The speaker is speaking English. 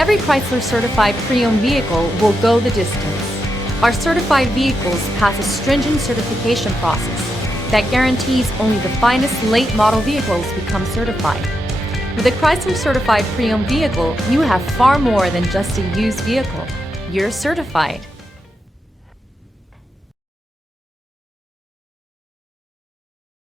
Every Chrysler certified pre-owned vehicle will go the distance. Our certified vehicles pass a stringent certification process that guarantees only the finest late model vehicles become certified. With a Chrysler certified pre-owned vehicle, you have far more than just a used vehicle. You're certified.